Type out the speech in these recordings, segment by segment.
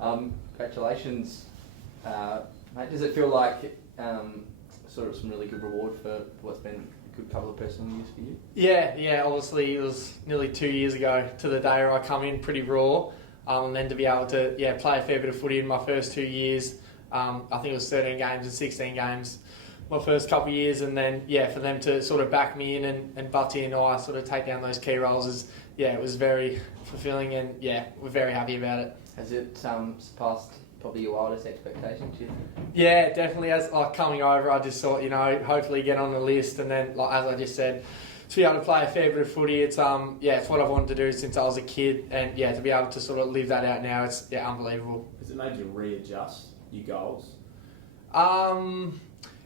Congratulations, mate. Does it feel like sort of some really good reward for what's been a good couple of personal years for you? Yeah. Obviously, it was nearly 2 years ago to the day where I come in pretty raw, and then to be able to play a fair bit of footy in my first 2 years. I think it was 13 games and 16 games my first couple of years, and then for them to sort of back me in and Butty and I sort of take down those key roles it was very fulfilling, and we're very happy about it. Has it surpassed probably your wildest expectations? Yeah, definitely. As coming over, I just thought, hopefully get on the list, and then as I just said, to be able to play a fair bit of footy, it's it's what I've wanted to do since I was a kid, and to be able to sort of live that out now, it's unbelievable. Has it made you readjust your goals?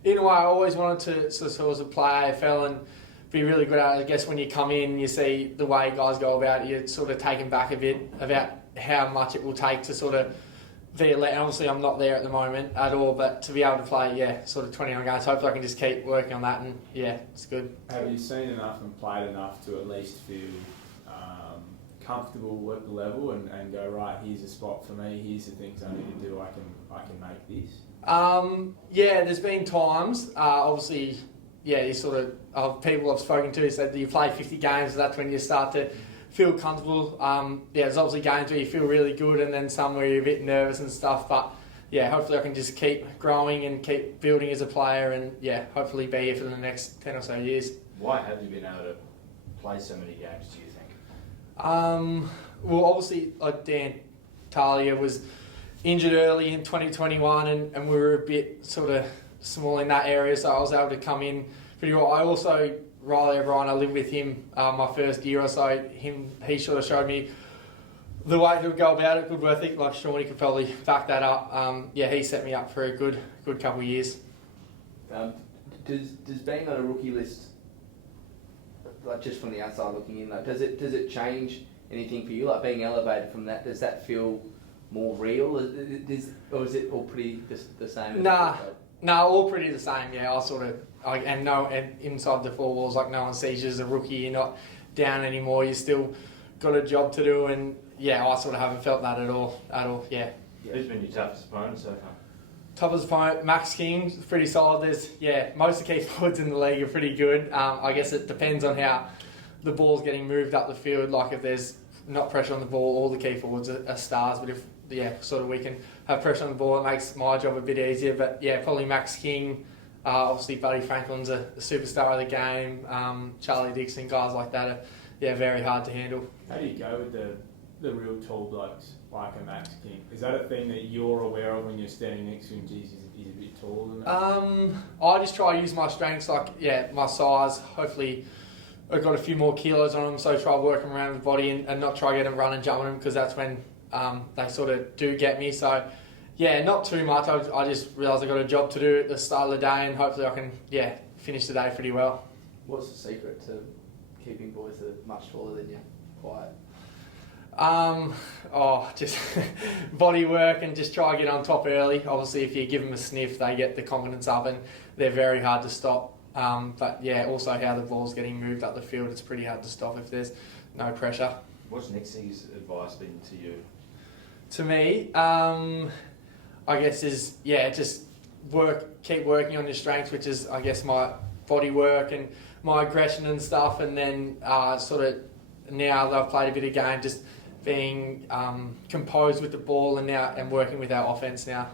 In a way, I always wanted to sort of play AFL and be really good at it. I guess when you come in, you see the way guys go about it, you're sort of taken back a bit about how much it will take to sort of be elite. Obviously, I'm not there at the moment at all, but to be able to play, sort of 21 games, hopefully I can just keep working on that, and it's good. Have you seen enough and played enough to at least feel comfortable at the level and go, right, here's a spot for me, here's the things I need to do, I can make this? There's been times, obviously, these sort of people I've spoken to said that you play 50 games, that's when you start to feel comfortable. There's obviously games where you feel really good, and then some where you're a bit nervous and stuff, but hopefully I can just keep growing and keep building as a player, and hopefully be here for the next 10 or so years. Why have you been able to play so many games, do you think? Well, obviously, Dan Talia was injured early in 2021, and we were a bit sort of small in that area, so I was able to come in pretty well. I also, Riley O'Brien, I lived with him my first year or so. He sort of showed me the way to go about it, good work. Like Shawnee could probably back that up. He set me up for a good couple of years. Does being on a rookie list, like just from the outside looking in, like does it change anything for you? Like being elevated from that, does that feel more real? Or is it all pretty the same? Nah, all pretty the same. And inside the four walls, like no one sees you as a rookie. You're not down anymore. You still got a job to do, and I sort of haven't felt that at all. Who's been your toughest opponent so far? Toughest opponent, Max King, pretty solid. There's most of the key forwards in the league are pretty good. I guess it depends on how the ball's getting moved up the field. Like if there's not pressure on the ball, all the key forwards are stars. But if sort of we can have pressure on the ball, it makes my job a bit easier. But probably Max King. Obviously, Buddy Franklin's a superstar of the game. Charlie Dixon, guys like that are very hard to handle. How do you go with the real tall blokes like a Max King? Is that a thing that you're aware of when you're standing next to him? Geez, he's a bit taller than that? I just try to use my strengths, my size. Hopefully, I've got a few more kilos on him, so try working around the body and not try to get him running, jumping him, because that's when they sort of do get me. So, not too much. I just realised I got a job to do at the start of the day, and hopefully I can, finish the day pretty well. What's the secret to keeping boys that are much taller than you quiet? Just body work and just try to get on top early. Obviously, if you give them a sniff, they get the confidence up, and they're very hard to stop. Also how the ball's getting moved up the field, it's pretty hard to stop if there's no pressure. What's Nixie's advice been to you? To me, I guess is just keep working on your strengths, which is I guess my body work and my aggression and stuff, and then sort of now that I've played a bit of game, just being composed with the ball and working with our offence now.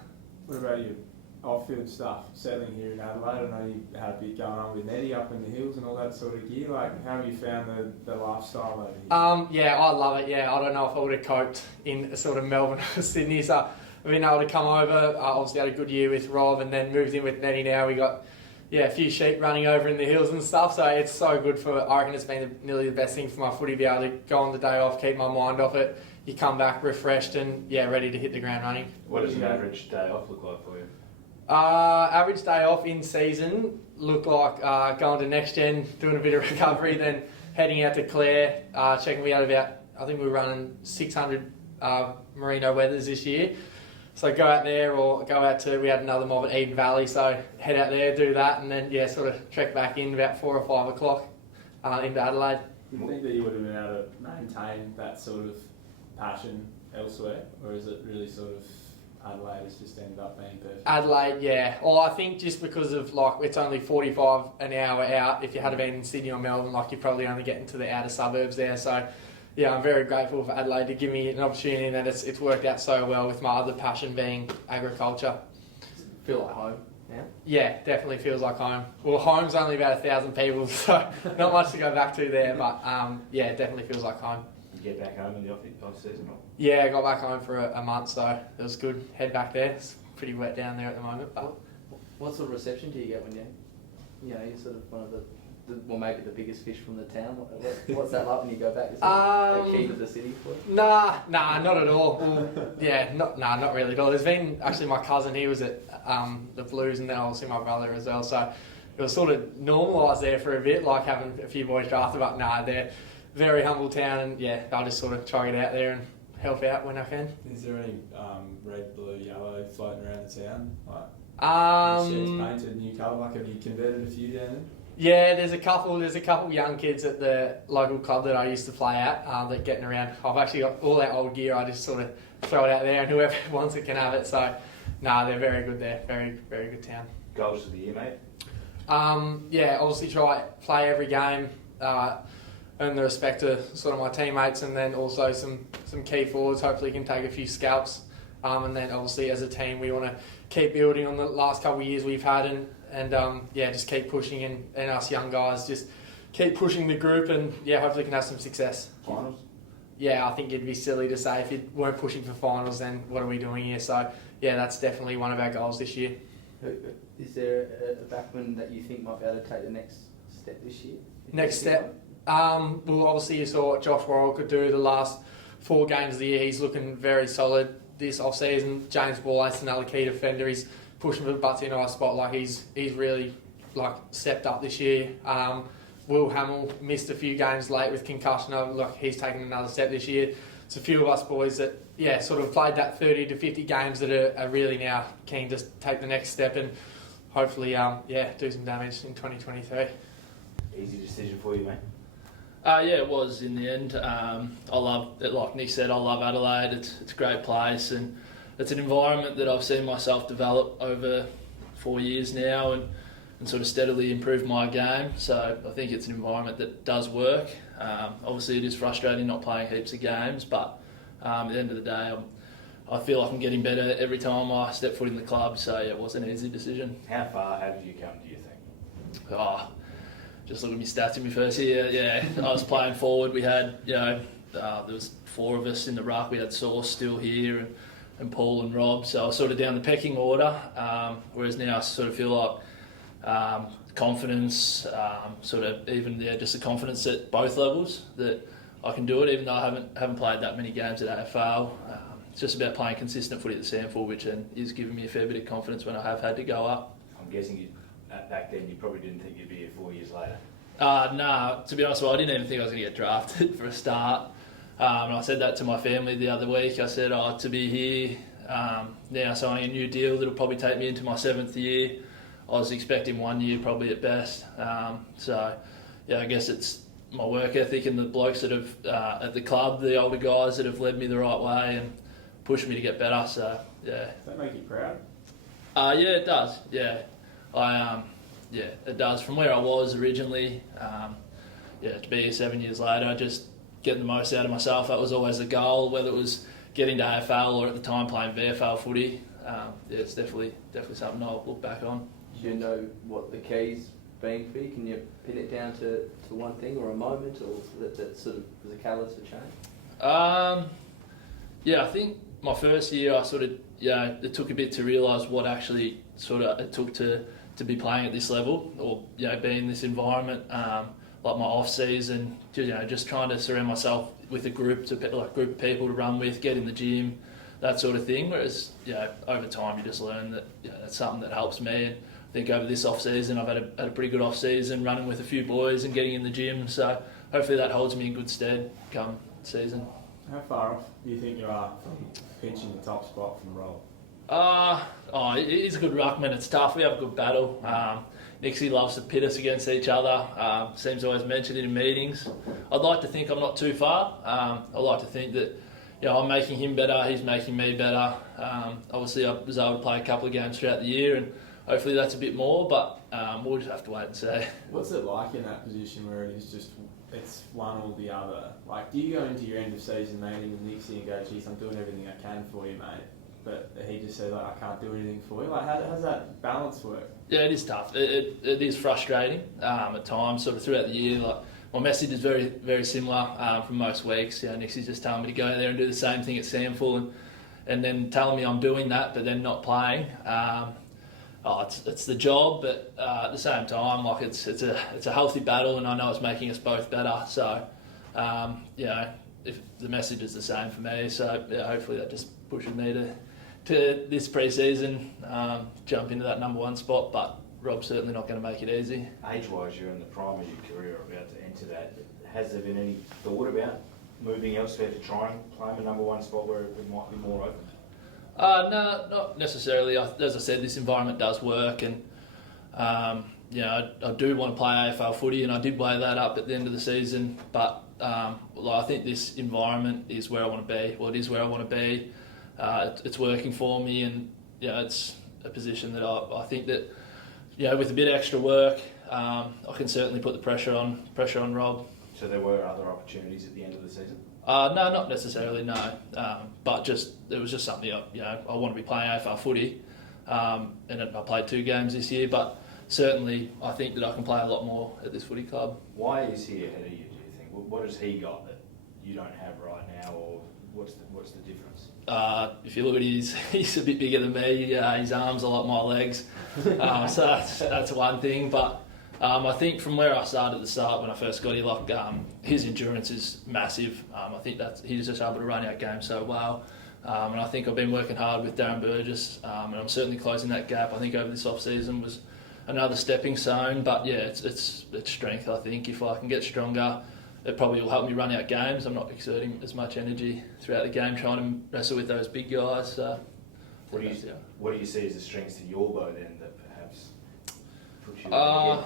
What about you? Off-field stuff, settling here in Adelaide. I know you had a bit going on with Nettie up in the hills and all that sort of gear. Like, how have you found the lifestyle over here? I love it. I don't know if I would have coped in sort of Melbourne or Sydney. So I've been able to come over. Obviously had a good year with Rob, and then moved in with Nettie now. We got a few sheep running over in the hills and stuff. So it's so good I reckon it's been nearly the best thing for my footy to be able to go on the day off, keep my mind off it. You come back refreshed and ready to hit the ground running. What does an average day off look like for you? Average day off in season look like going to Next Gen, doing a bit of recovery, then heading out to Clare, checking. We had about, I think we were running 600 merino weathers this year. So go out there or go out to, we had another mob at Eden Valley, so head out there, do that, and then sort of trek back in about 4 or 5 o'clock into Adelaide. Do you think that you would have been able to maintain that sort of passion elsewhere, or is it really sort of Adelaide has just ended up being perfect? Adelaide, yeah. Well, I think just because of it's only 45 an hour out. If you had been in Sydney or Melbourne, you're probably only getting to the outer suburbs there. So, yeah, I'm very grateful for Adelaide to give me an opportunity, and it's worked out so well with my other passion being agriculture. Feel like home now? Yeah, definitely feels like home. Well, home's only about 1,000 people, so not much to go back to there. But yeah, it definitely feels like home. You get back home in the off season? Or? Yeah, I got back home for a month, so it was good. Head back there. It's pretty wet down there at the moment. But What sort of reception do you get when you're sort of one of the well, maybe the biggest fish from the town? What's that like when you go back? Is it key to the city for you? Nah, not at all. Yeah, not really at all. There's been actually my cousin. He was at the Blues, and then obviously my brother as well. So it was sort of normalised there for a bit, like having a few boys drafted. But nah, they're very humble town, and yeah, I'll just sort of try to get out there and help out when I can. Is there any red, blue, yellow floating around the town? Like sheds painted new colour. Like, have you converted a few down there? Yeah, there's a couple young kids at the local club that I used to play at that getting around. I've actually got all that old gear. I just sort of throw it out there, and whoever wants it can have it. So, they're very good there. Very, very good town. Goals of the year, mate? Yeah, obviously try play every game, earn the respect of sort of my teammates, and then also some key forwards. Hopefully, can take a few scalps, and then obviously as a team we want to keep building on the last couple of years we've had, and yeah, just keep pushing, and us young guys just keep pushing the group, and yeah, hopefully can have some success. Finals? Yeah, I think it'd be silly to say if you weren't pushing for finals, then what are we doing here? So yeah, that's definitely one of our goals this year. Is there a backman that you think might be able to take the next step this year? Next step? Well, obviously you saw what Josh Worrell could do the last 4 games of the year. He's looking very solid this off-season. James Wallace, another key defender. He's pushing for the butts in our spot. Like he's really stepped up this year. Will Hamill missed a few games late with concussion. He's taken another step this year. It's a few of us boys that sort of played that 30 to 50 games that are really now keen to take the next step and hopefully do some damage in 2023. Easy decision for you, mate? Yeah, it was in the end. I love it, like Nick said, I love Adelaide. It's a great place, and it's an environment that I've seen myself develop over 4 years now and sort of steadily improve my game. So I think it's an environment that does work. Obviously it is frustrating not playing heaps of games, but at the end of the day I feel like I'm getting better every time I step foot in the club. So yeah, it was an easy decision. How far have you come, do you think? Just look at my stats in my first year. Yeah, I was playing forward. We had, there was 4 of us in the ruck. We had Sauce still here and Paul and Rob. So I was sort of down the pecking order. Whereas now I sort of feel like confidence, just the confidence at both levels that I can do it, even though I haven't played that many games at AFL. It's just about playing consistent footy at the SANFL, which is giving me a fair bit of confidence when I have had to go up. I'm guessing back then you probably didn't think you'd be here 4 years later. No, to be honest, I didn't even think I was going to get drafted for a start. And I said that to my family the other week. I said, to be here, now signing a new deal that'll probably take me into my 7th year. I was expecting 1 year probably at best. I guess it's my work ethic and the blokes that have, at the club, the older guys that have led me the right way and pushed me to get better. So, yeah. Does that make you proud? Yeah, it does. Yeah. It does. From where I was originally, to be here 7 years later, just getting the most out of myself. That was always the goal, whether it was getting to AFL or at the time playing VFL footy. It's definitely something I'll look back on. Do you know what the key's been for you? Can you pin it down to one thing or a moment, or that sort of was a catalyst for change? I think my first year I sort of, it took a bit to realise what actually sort of it took to be playing at this level, or be in this environment. Like my off season, just trying to surround myself with a group of people to run with, get in the gym, that sort of thing. Whereas over time you just learn that that's something that helps me. And I think over this off season I've had a pretty good off season, running with a few boys and getting in the gym. So hopefully that holds me in good stead come season. How far off do you think you are from pinching the top spot from Roll? It is a good ruckman. It's tough. We have a good battle. Nixie loves to pit us against each other. Seems to always mention it in meetings. I'd like to think I'm not too far. I like to think that I'm making him better, he's making me better. Obviously, I was able to play a couple of games throughout the year, and hopefully that's a bit more, but we'll just have to wait and see. What's it like in that position where it is just, it's one or the other? Like, do you go into your end of season meeting with Nixie and go, geez, I'm doing everything I can for you, mate, but he just says, like, I can't do anything for you? Like, how does that balance work? Yeah, it is tough. It is frustrating at times, sort of throughout the year. Like, my message is very, very similar from most weeks. Nixie's just telling me to go there and do the same thing at Samful, and then telling me I'm doing that, but then not playing. It's the job, but at the same time, like it's a healthy battle, and I know it's making us both better. So, if the message is the same for me, so hopefully that just pushes me to this pre-season, jump into that number 1 spot. But Rob's certainly not going to make it easy. Age-wise, you're in the prime of your career, about to enter that. Has there been any thought about moving elsewhere to try and claim a number 1 spot where it might be more open? No, not necessarily. As I said, this environment does work, and I do want to play AFL footy, and I did weigh that up at the end of the season. But I think this environment is where I want to be. Well, it is where I want to be. It's working for me, and it's a position that I think that with a bit of extra work, I can certainly put the pressure on Rob. So there were other opportunities at the end of the season? No, not necessarily, no. But it was just something, I want to be playing AFL footy. And I played 2 games this year, but certainly I think that I can play a lot more at this footy club. Why is he ahead of you, do you think? What has he got that you don't have right now, or what's the difference? If you look at he's a bit bigger than me. His arms are like my legs. So that's one thing. But I think from where I started at the start, when I first got here, his endurance is massive. I think that he's just able to run out games so well. And I think I've been working hard with Darren Burgess, and I'm certainly closing that gap. I think over this off-season was another stepping stone. But yeah, it's strength. I think if I can get stronger, it probably will help me run out games. I'm not exerting as much energy throughout the game trying to wrestle with those big guys. So what do you see as the strengths to your bow then that perhaps puts you again?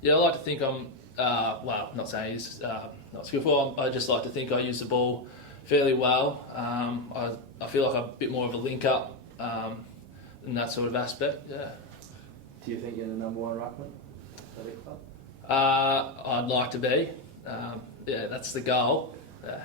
Yeah, I like to think I'm, not saying he's not skillful. I just like to think I use the ball fairly well. I feel like I'm a bit more of a link-up in that sort of aspect, yeah. Do you think you're the number 1 ruckman for the club? I'd like to be. That's the goal. Yeah.